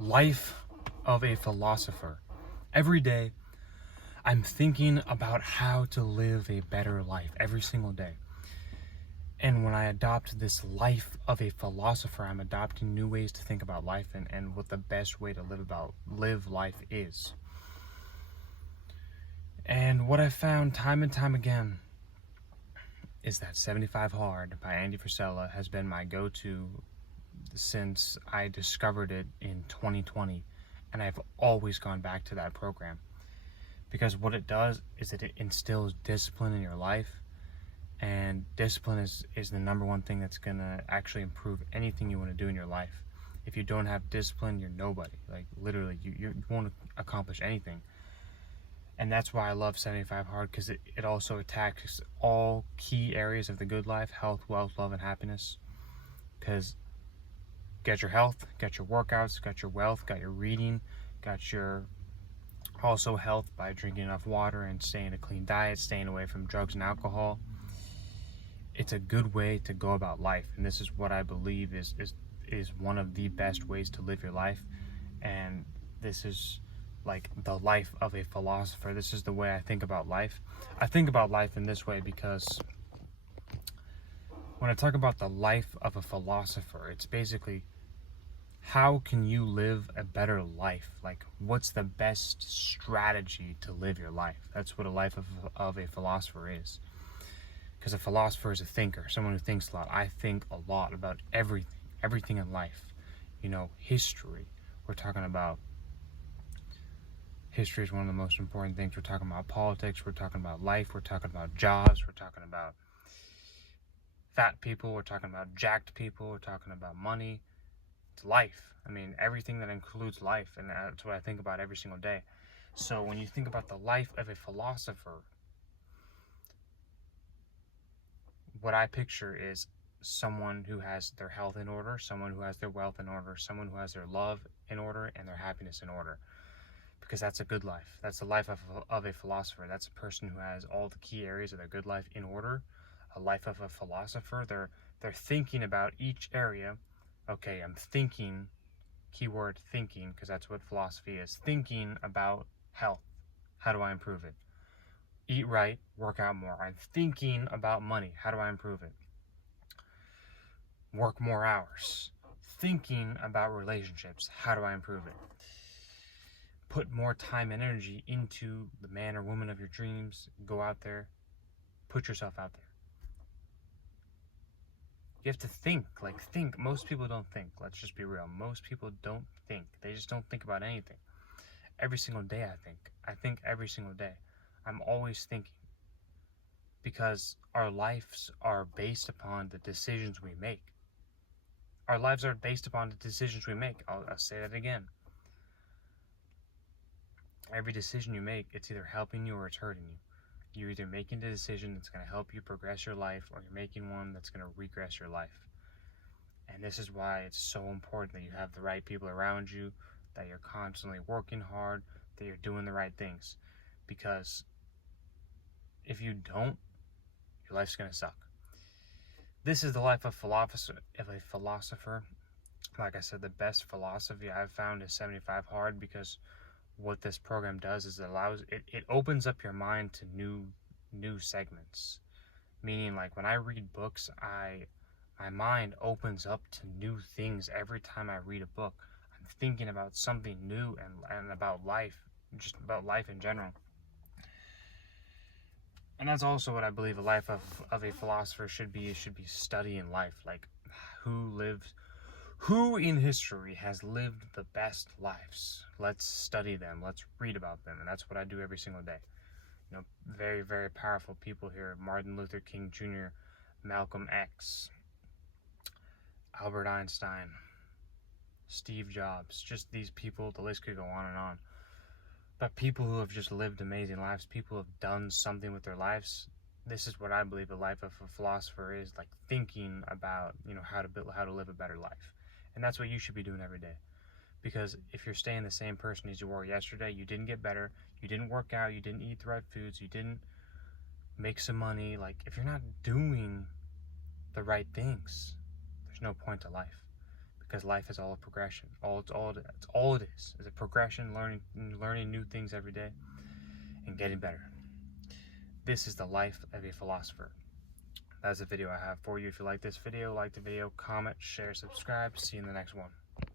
Life of a Philosopher. Every day, I'm thinking about how to live a better life every single day. And when I adopt this life of a philosopher, I'm adopting new ways to think about life and what the best way to live life is. And what I found time and time again is that 75 Hard by Andy Frisella has been my go-to since I discovered it in 2020, and I've always gone back to that program because what it does is that it instills discipline in your life, and discipline is the number one thing that's gonna actually improve anything you want to do in your life. If you don't have discipline, you're nobody. Like literally, you won't accomplish anything. And that's why I love 75 Hard, because it also attacks all key areas of the good life: health, wealth, love, and happiness. Because got your health, got your workouts, got your wealth, got your reading, got your also health by drinking enough water and staying a clean diet, staying away from drugs and alcohol. It's a good way to go about life, and this is what I believe is one of the best ways to live your life. And this is like the life of a philosopher. This is the way I think about life. I think about life in this way because when I talk about the life of a philosopher, it's basically how can you live a better life? Like, what's the best strategy to live your life? That's what a life of a philosopher is. Because a philosopher is a thinker, someone who thinks a lot. I think a lot about everything in life. History. We're talking about history is one of the most important things. We're talking about politics. We're talking about life. We're talking about jobs. We're talking about fat people. We're talking about jacked people. We're talking about money. It's life. I mean, everything that includes life, and that's what I think about every single day. So when you think about the life of a philosopher, what I picture is someone who has their health in order, someone who has their wealth in order, someone who has their love in order, and their happiness in order. Because that's a good life. That's the life of a philosopher. That's a person who has all the key areas of their good life in order. A life of a philosopher, they're thinking about each area. Okay, I'm thinking, keyword thinking, because that's what philosophy is. Thinking about health. How do I improve it? Eat right, work out more. I'm thinking about money. How do I improve it? Work more hours. Thinking about relationships. How do I improve it? Put more time and energy into the man or woman of your dreams. Go out there. Put yourself out there. You have to think. Think. Most people don't think. Let's just be real. Most people don't think. They just don't think about anything. Every single day I think. I think every single day. I'm always thinking. Because our lives are based upon the decisions we make. Our lives are based upon the decisions we make. I'll say that again. Every decision you make, it's either helping you or it's hurting you. You're either making the decision that's going to help you progress your life, or you're making one that's going to regress your life. And this is why it's so important that you have the right people around you, that you're constantly working hard, that you're doing the right things. Because if you don't, your life's going to suck. This is the life of a philosopher. Like I said, the best philosophy I've found is 75 Hard, because what this program does is it opens up your mind to new segments. Meaning, like, when I read books, my mind opens up to new things every time I read a book. I'm thinking about something new and about life, just about life in general. And that's also what I believe a life of a philosopher should be. It should be studying life, like who in history has lived the best lives. Let's study them. Let's read about them. And that's what I do every single day. Very, very powerful people here. Martin Luther King Jr., Malcolm X, Albert Einstein, Steve Jobs. Just these people, the list could go on and on. But people who have just lived amazing lives, people who have done something with their lives. This is what I believe a life of a philosopher is, like thinking about, how to live a better life. And that's what you should be doing every day. Because if you're staying the same person as you were yesterday, you didn't get better, you didn't work out, you didn't eat the right foods, you didn't make some money. Like, if you're not doing the right things, there's no point to life. because life is all a progression. It's all it is a progression, learning new things every day and getting better. This is the life of a philosopher. That's the video I have for you. If you like this video, like the video, comment, share, subscribe. See you in the next one.